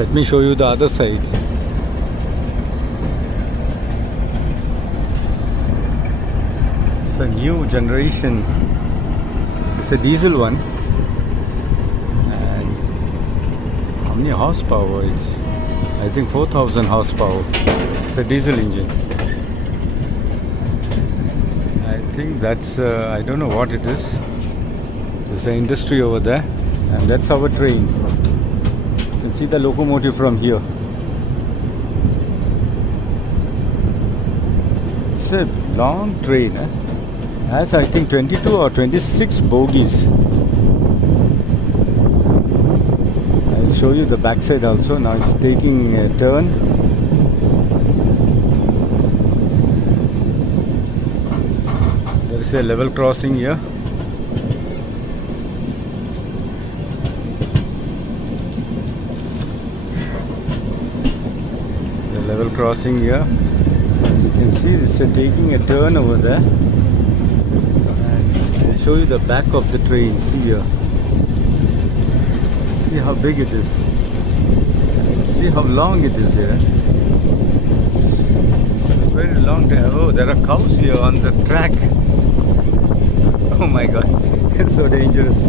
Let me show you the other side. It's a new generation. It's a diesel one. And how many horsepower? It's, I think, 4,000 horsepower. It's a diesel engine. I think that's, I don't know what it is. There's an industry over there. And that's our train. You can see the locomotive from here. It's a long train. Has, I think, 22 or 26 bogies. I'll show you the backside also. Now it's taking a turn. There is a level crossing here. The level crossing here. You can see it's taking a turn over there. And I'll show you the back of the train. See here. See how big it is. See how long it is here. It's very long time. Oh, there are cows here on the track. Oh my god, it's so dangerous.